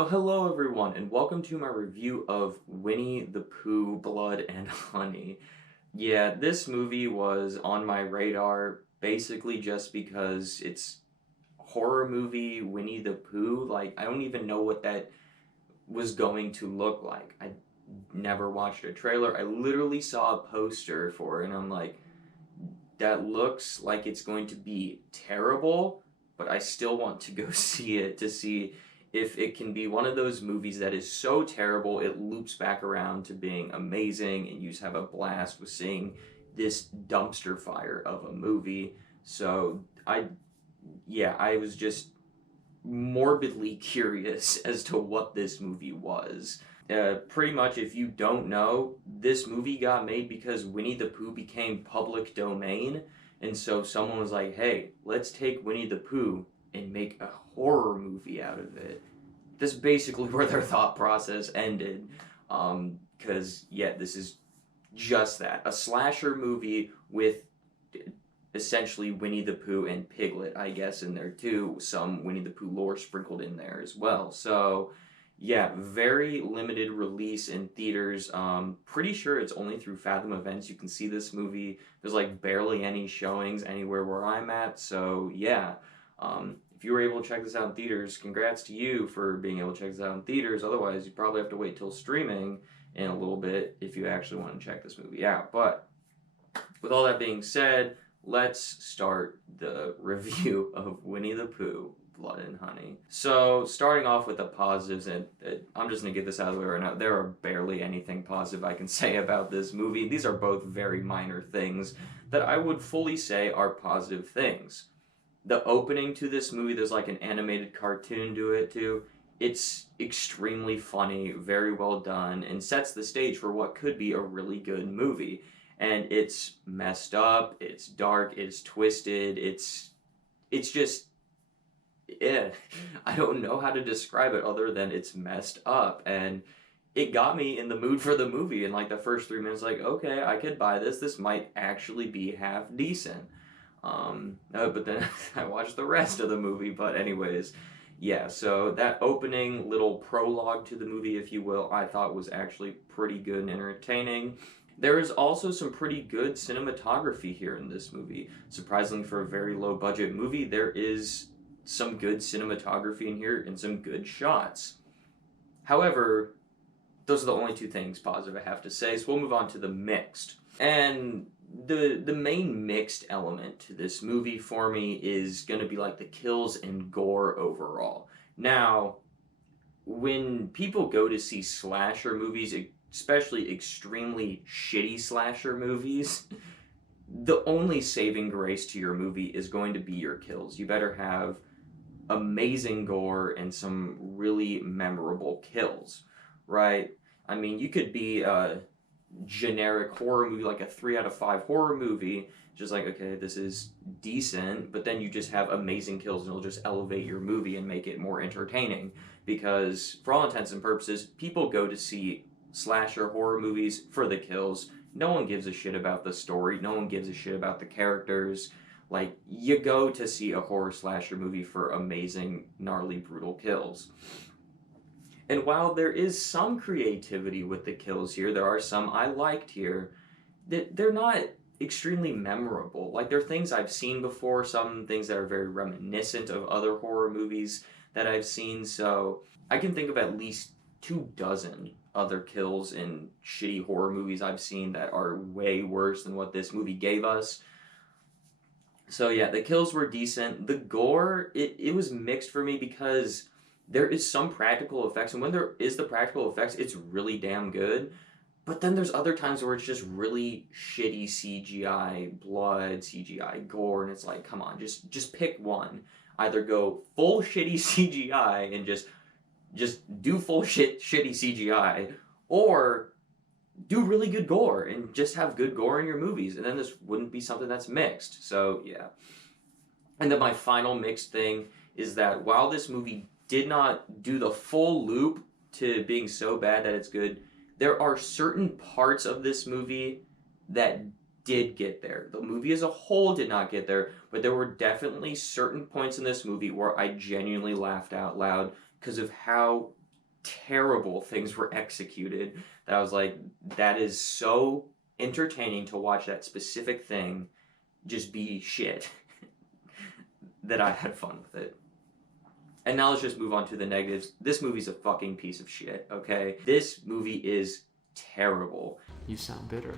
Well, hello everyone, and welcome to my review of Winnie the Pooh, Blood and Honey. Yeah, this movie was on my radar basically just because it's horror movie Winnie the Pooh. Like, I don't even know what that was going to look like. I never watched a trailer. I literally saw a poster for it, and I'm like, that looks like it's going to be terrible, but I still want to go see it to see if it can be one of those movies that is so terrible it loops back around to being amazing and you just have a blast with seeing this dumpster fire of a movie. So I was just morbidly curious as to what this movie was. Pretty much, if you don't know, this movie got made because Winnie the Pooh became public domain, and so someone was like, hey, let's take Winnie the Pooh and make a horror movie out of it. This is basically where their thought process ended. Because this is just that. A slasher movie with essentially Winnie the Pooh and Piglet, I guess, in there too. Some Winnie the Pooh lore sprinkled in there as well. So, yeah, very limited release in theaters. Pretty sure it's only through Fathom Events you can see this movie. There's like barely any showings anywhere where I'm at. So, yeah. If you were able to check this out in theaters, congrats to you for being able to check this out in theaters. Otherwise, you probably have to wait till streaming in a little bit if you actually want to check this movie out. But with all that being said, let's start the review of Winnie the Pooh, Blood and Honey. So, starting off with the positives, and I'm just going to get this out of the way right now. There are barely anything positive I can say about this movie. These are both very minor things that I would fully say are positive things. The opening to this movie, there's like an animated cartoon to it too. It's extremely funny, very well done, and sets the stage for what could be a really good movie. And it's messed up, it's dark, it's twisted, it's just I don't know how to describe it other than it's messed up, and it got me in the mood for the movie in like the first 3 minutes. Like, okay, I could buy this. This might actually be half decent. But then I watched the rest of the movie. But anyways, yeah. So that opening little prologue to the movie, if you will, I thought was actually pretty good and entertaining. There is also some pretty good cinematography here in this movie. Surprisingly, for a very low budget movie, there is some good cinematography in here and some good shots. However, those are the only two things positive I have to say, so we'll move on to the mixed. And the main mixed element to this movie for me is going to be like the kills and gore overall. Now, when people go to see slasher movies, especially extremely shitty slasher movies, the only saving grace to your movie is going to be your kills. You better have amazing gore and some really memorable kills, right? I mean, you could be a generic horror movie, like a 3 out of 5 horror movie, just like, okay, this is decent, but then you just have amazing kills and it'll just elevate your movie and make it more entertaining. Because, for all intents and purposes, people go to see slasher horror movies for the kills. No one gives a shit about the story. No one gives a shit about the characters. Like, you go to see a horror slasher movie for amazing, gnarly, brutal kills. And while there is some creativity with the kills here, there are some I liked here, that they're not extremely memorable. Like, they're things I've seen before, some things that are very reminiscent of other horror movies that I've seen, so I can think of at least 24 other kills in shitty horror movies I've seen that are way worse than what this movie gave us. So yeah, the kills were decent. The gore, it was mixed for me because there is some practical effects, and when there is the practical effects, it's really damn good. But then there's other times where it's just really shitty CGI blood, CGI gore, and it's like, come on, just pick one. Either go full shitty CGI and just do full shitty CGI, or do really good gore and just have good gore in your movies, and then this wouldn't be something that's mixed. So yeah. And then my final mixed thing is that while this movie did not do the full loop to being so bad that it's good, there are certain parts of this movie that did get there. The movie as a whole did not get there, but there were definitely certain points in this movie where I genuinely laughed out loud because of how terrible things were executed that I was like, that is so entertaining to watch that specific thing just be shit that I had fun with it. And now let's just move on to the negatives. This movie's a fucking piece of shit, okay? This movie is terrible. You sound bitter.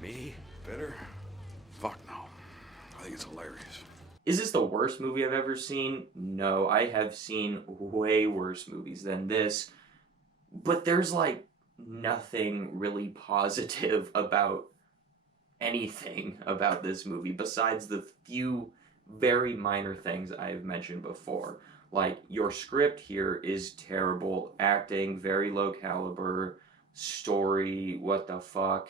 Me? Bitter? Fuck no. I think it's hilarious. Is this the worst movie I've ever seen? No, I have seen way worse movies than this. But there's like nothing really positive about anything about this movie besides the few very minor things I've mentioned before. Like, your script here is terrible, acting very low caliber, story, what the fuck,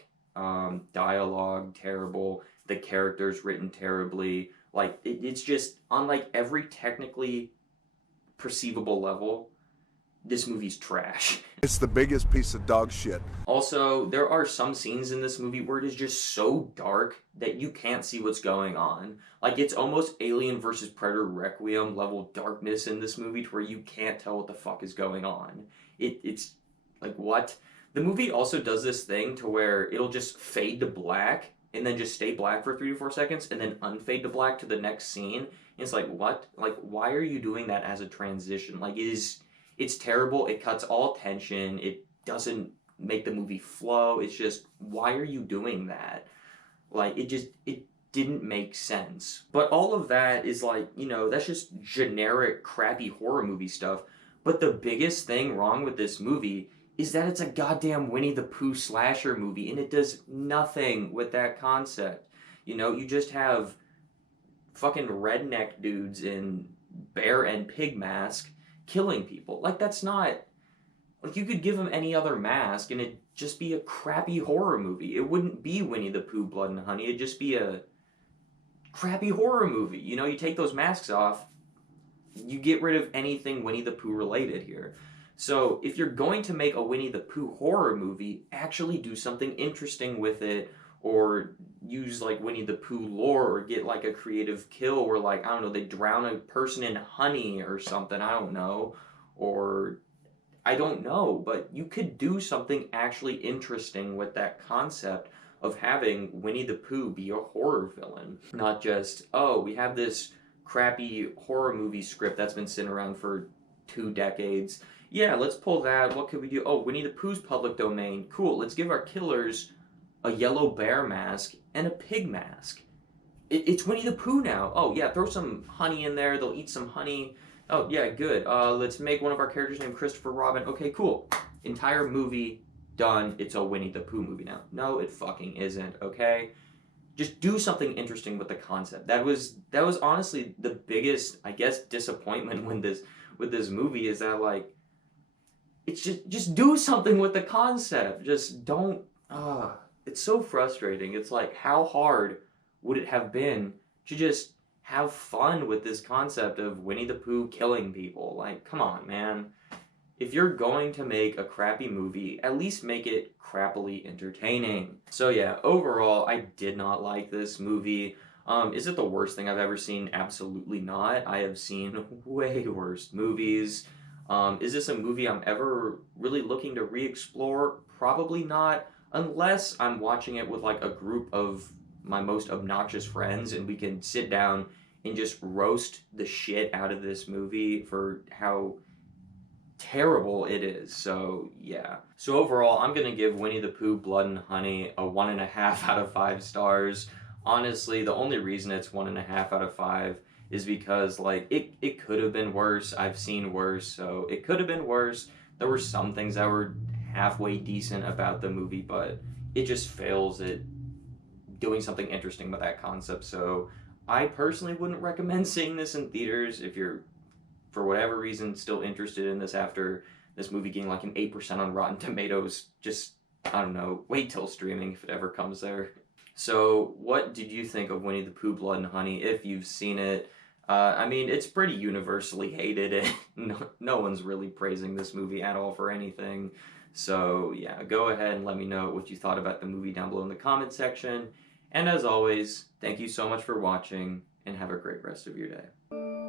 dialogue terrible, the characters written terribly. Like, it's just, on like every technically perceivable level, this movie's trash. It's the biggest piece of dog shit. Also, there are some scenes in this movie where it is just so dark that you can't see what's going on. Like, it's almost Alien vs. Predator Requiem level darkness in this movie to where you can't tell what the fuck is going on. It's like, what? The movie also does this thing to where it'll just fade to black and then just stay black for 3 to 4 seconds and then unfade to black to the next scene. And it's like, what? Like, why are you doing that as a transition? Like, it's terrible. It cuts all tension. It doesn't make the movie flow. It's just, why are you doing that? Like, it didn't make sense. But all of that is like, you know, that's just generic, crappy horror movie stuff. But the biggest thing wrong with this movie is that it's a goddamn Winnie the Pooh slasher movie, and it does nothing with that concept. You know, you just have fucking redneck dudes in bear and pig mask killing people. Like, that's not... Like, you could give them any other mask and it'd just be a crappy horror movie. It wouldn't be Winnie the Pooh, Blood and Honey. It'd just be a crappy horror movie. You know, you take those masks off, you get rid of anything Winnie the Pooh related here. So, if you're going to make a Winnie the Pooh horror movie, actually do something interesting with it, or use, like, Winnie the Pooh lore, or get, like, a creative kill where, like, I don't know, they drown a person in honey or something, I don't know. Or, I don't know, but you could do something actually interesting with that concept of having Winnie the Pooh be a horror villain. Not just, oh, we have this crappy horror movie script that's been sitting around for 2 decades. Yeah, let's pull that. What could we do? Oh, Winnie the Pooh's public domain. Cool, let's give our killers a yellow bear mask and a pig mask. It's Winnie the Pooh now. Oh, yeah, throw some honey in there. They'll eat some honey. Oh, yeah, good. Let's make one of our characters named Christopher Robin. Okay, cool. Entire movie done. It's a Winnie the Pooh movie now. No, it fucking isn't, okay? Just do something interesting with the concept. That was honestly the biggest, I guess, disappointment with this movie is that, like, it's just do something with the concept. Just don't, it's so frustrating. It's like, how hard would it have been to just have fun with this concept of Winnie the Pooh killing people? Like, come on, man. If you're going to make a crappy movie, at least make it crappily entertaining. So yeah, overall, I did not like this movie. Is it the worst thing I've ever seen? Absolutely not. I have seen way worse movies. Is this a movie I'm ever really looking to re-explore? Probably not, unless I'm watching it with like a group of my most obnoxious friends and we can sit down and just roast the shit out of this movie for how terrible it is. So yeah. So overall, I'm gonna give Winnie the Pooh Blood and Honey a 1.5 out of 5 stars. Honestly, the only reason it's 1.5 out of 5 is because, like, it could have been worse. I've seen worse, so it could have been worse. There were some things that were halfway decent about the movie, but it just fails at doing something interesting with that concept. So I personally wouldn't recommend seeing this in theaters. If you're, for whatever reason, still interested in this after this movie getting like an 8% on Rotten Tomatoes, just, I don't know, wait till streaming if it ever comes there. So what did you think of Winnie the Pooh Blood and Honey, if you've seen it? I mean, it's pretty universally hated, and no one's really praising this movie at all for anything. So yeah, go ahead and let me know what you thought about the movie down below in the comment section. And as always, thank you so much for watching, and have a great rest of your day.